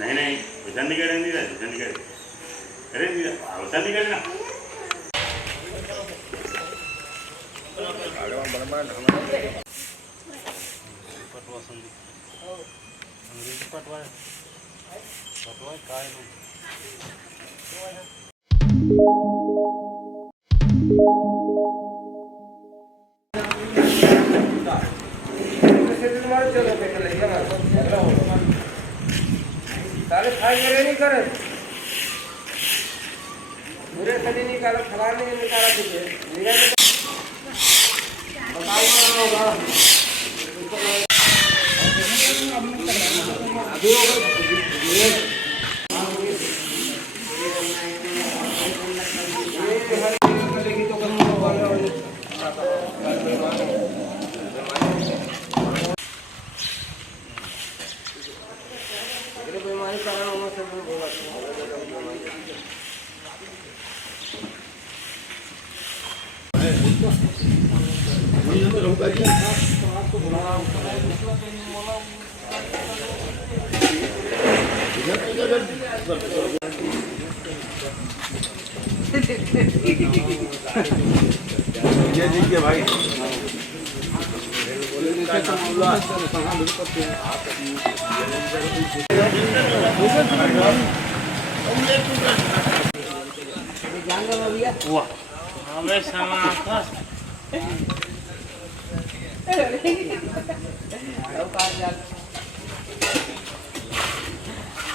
नहीं नहीं वैसा नहीं करें नहीं वैसा नहीं करें अरे वैसा नहीं करना पटवा अंग्रेजी पटवा पटवा काय सारे खाई नहीं करे बुरे सभी निकाला खराब नहीं निकाला तुझे बताओ होगा ये देखिए भाई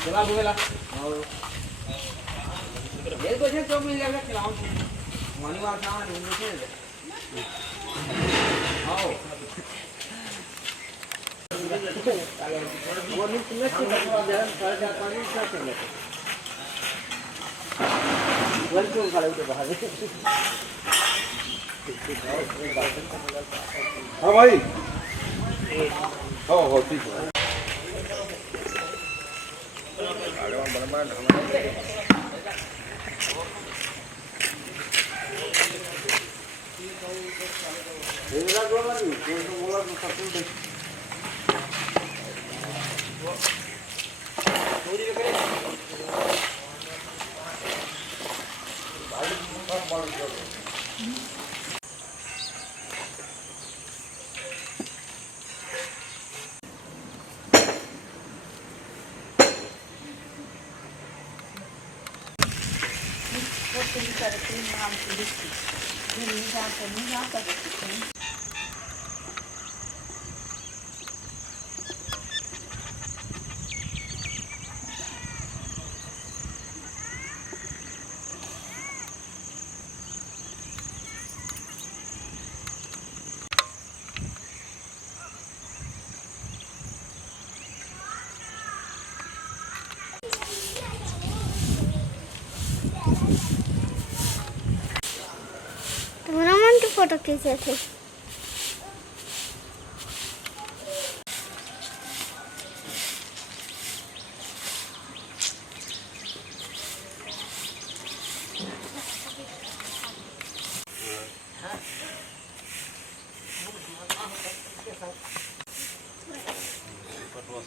चला बोला ये तो जो मिल जाएगा खिलाओ मनी वाला सामान नहीं मिलते आओ वो नहीं तुम्हें क्या सारे पानी क्या चाहिए वन क्यों खड़े होते बाहर हाँ भाई हो ठीक है तुम्हारा मन तो फोटो खींचे थे पटवा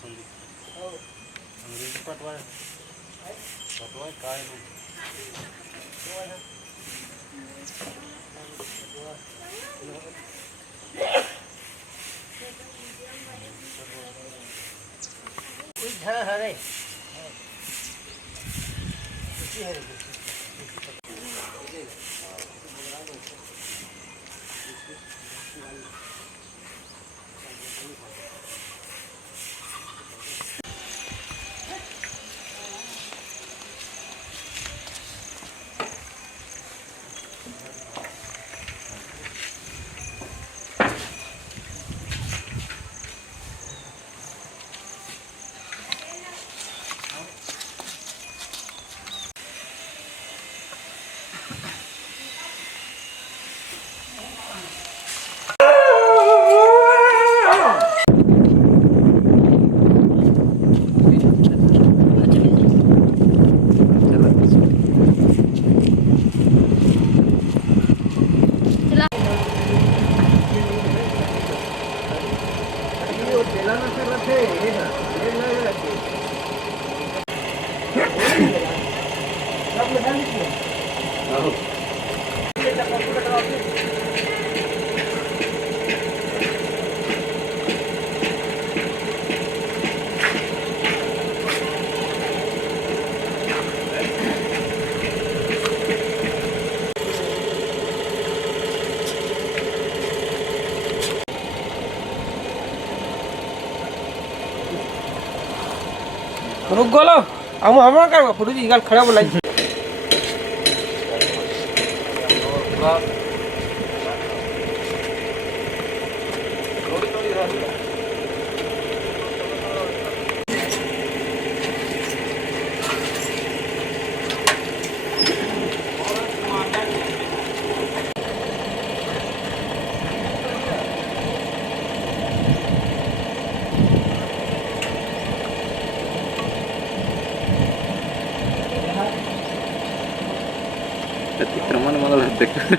अंग्रेजी पटवा पटवा काय हरे रुक गोलो हम हमारा कर फोटो जी गाल खड़ा बोलाई अतिक्रमण मला वाटतं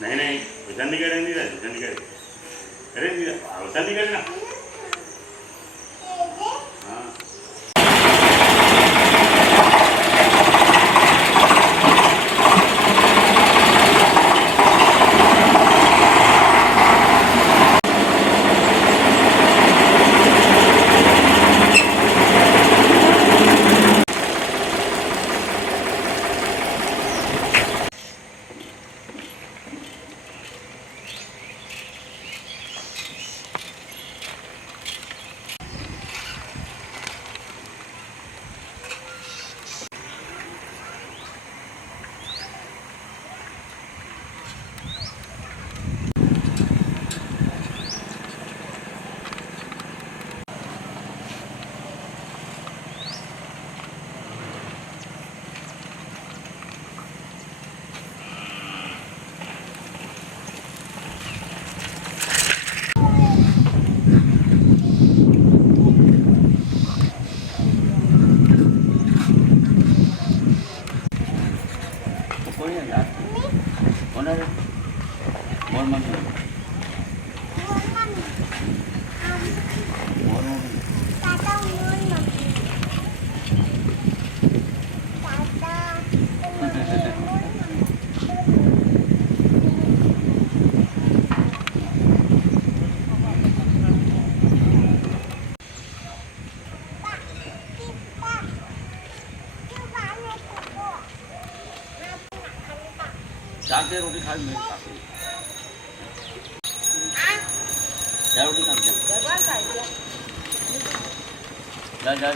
नाही नाही चंदीगड नाही जायचं चंदीगड अरे चंदीगड ना हां चार रोटी खा मैं क्या रोटी खा जा जा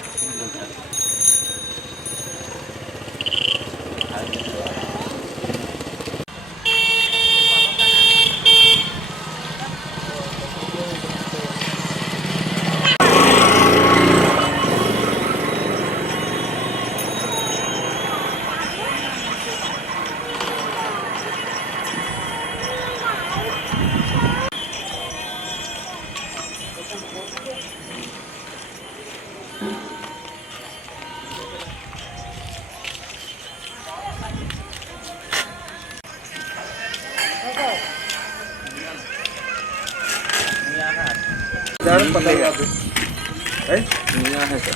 मी आहे का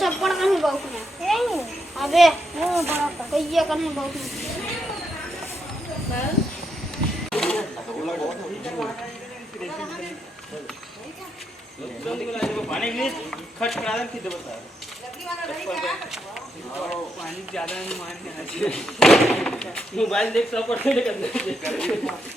चप्पल कहीं बहुत नहीं अबे कहिए कहीं बहुत खर्च करा दे कितने बता पानी ज्यादा नहीं मारने मोबाइल देख सब पढ़ने करना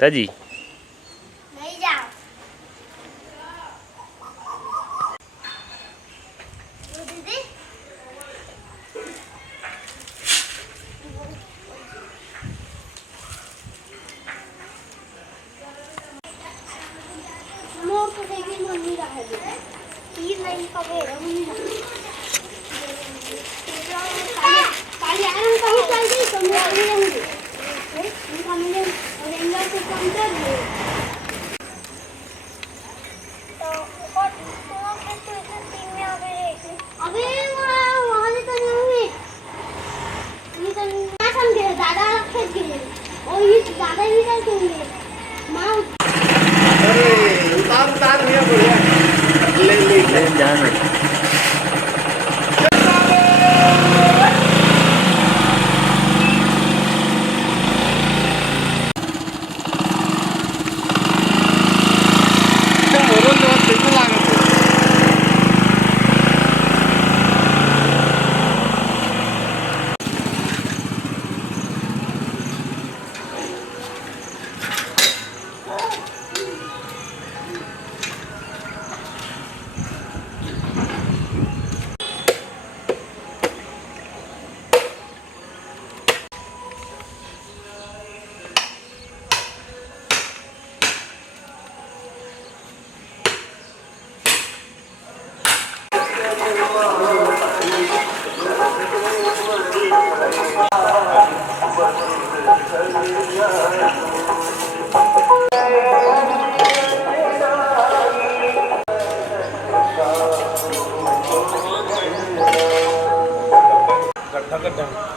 ताजी नहीं जाओ दीदी मोर तो देखी मम्मी रहा है ये नहीं पकड़ मम्मी काली आराम कहीं चल गई तो मैं नहीं रहूंगी हमने रेंजर को कम कर दिए तो और के तो इधर टीम में आ गए अबे वहां से तो नहीं हुए ये तो ना समझे दादा खेल गए और ये दादा ही कर देंगे मां अरे उतार भैया बढ़िया ले जाना कर डाल